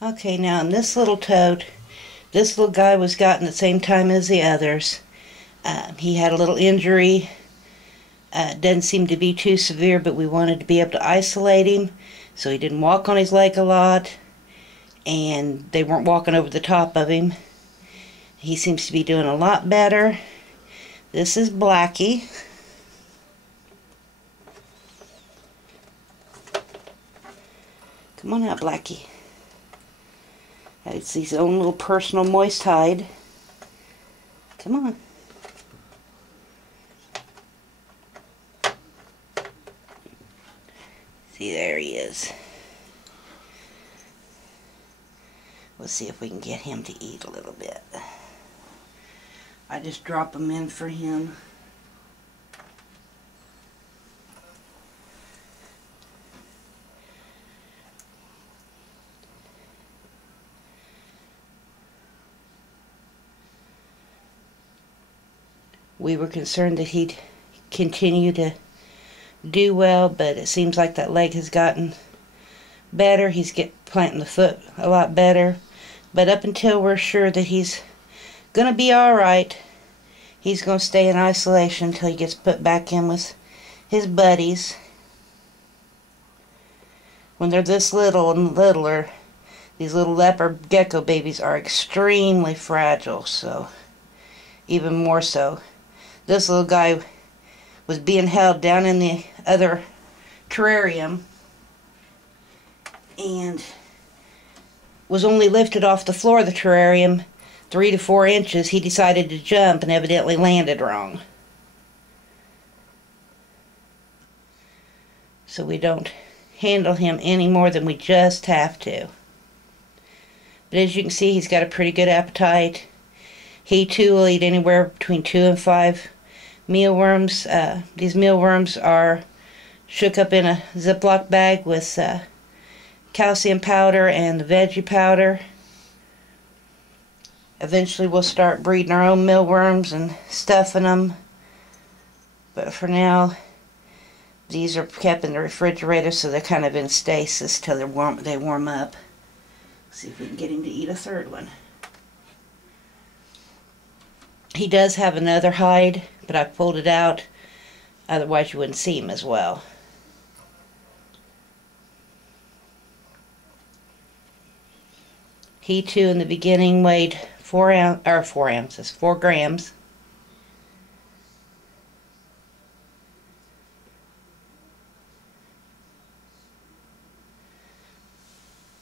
Okay, now in this little toad, this little guy was gotten at the same time as the others. He had a little injury. Doesn't seem to be too severe, but we wanted to be able to isolate him so he didn't walk on his leg a lot and they weren't walking over the top of him. He seems to be doing a lot better. This is Blacky. Come on out, Blacky. It's his own little personal moist hide. Come on. See, there he is. We'll see if we can get him to eat a little bit. I just drop him in for him. We were concerned that he'd continue to do well, but it seems like that leg has gotten better. He's planting the foot a lot better. But up until we're sure that he's going to be alright, he's going to stay in isolation until he gets put back in with his buddies. When they're this little and littler, these little leopard gecko babies are extremely fragile, so even more so. This little guy was being held down in the other terrarium and was only lifted off the floor of the terrarium 3 to 4 inches. He decided to jump and evidently landed wrong. So we don't handle him any more than we just have to. But as you can see, he's got a pretty good appetite. He too will eat anywhere between 2 and 5 mealworms. These mealworms are shook up in a Ziploc bag with calcium powder and the veggie powder. Eventually we'll start breeding our own mealworms and stuffing them. But for now, these are kept in the refrigerator, so they're kind of in stasis till they warm up. See if we can get him to eat a third one. He does have another hide, but I pulled it out, otherwise you wouldn't see him as well. He too in the beginning weighed 4 grams.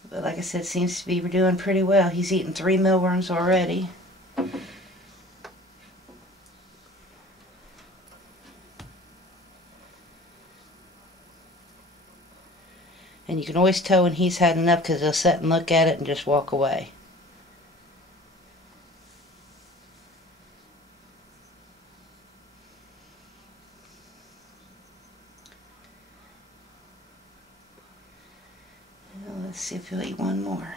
But like I said, seems to be doing pretty well. He's eaten 3 mealworms already. And you can always tell when he's had enough because he'll sit and look at it and just walk away. Well, let's see if he'll eat one more.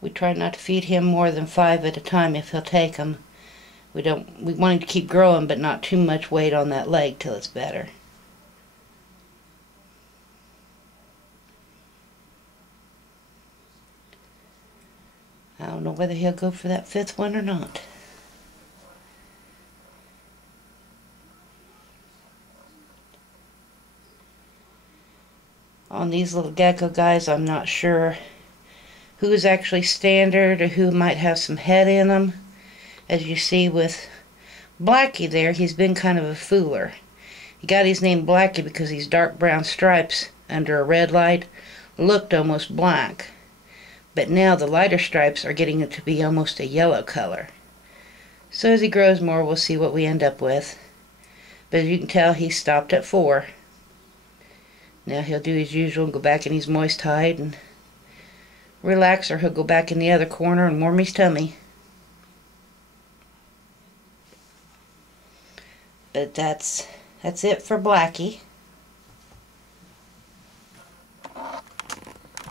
We try not to feed him more than 5 at a time if he'll take them. We want him to keep growing, but not too much weight on that leg till it's better. I don't know whether he'll go for that 5th one or not. On these little gecko guys, I'm not sure who's actually standard or who might have some head in them. As you see with Blacky there, he's been kind of a fooler. He got his name Blacky because these dark brown stripes under a red light looked almost black. But now the lighter stripes are getting it to be almost a yellow color. So as he grows more, we'll see what we end up with. But as you can tell, he stopped at 4. Now he'll do his usual and go back in his moist hide and relax, or he'll go back in the other corner and warm his tummy. But that's it for Blacky.